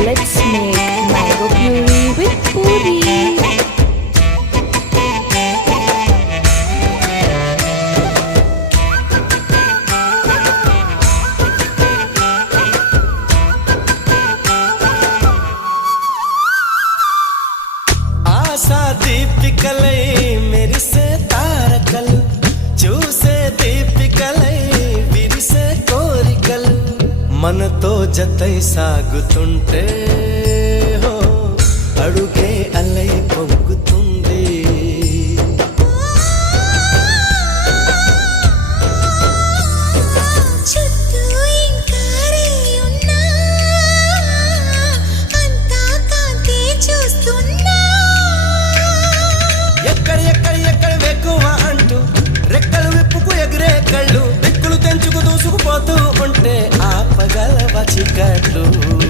let's make mango puree with puri. ASHA దీపికలై మెరిసే తారకలు చూసే దీపికలై విరిసే కోరికలు మనతో జతై సాగుతుంటే హో అడుగే అలై పొంగుతుంటే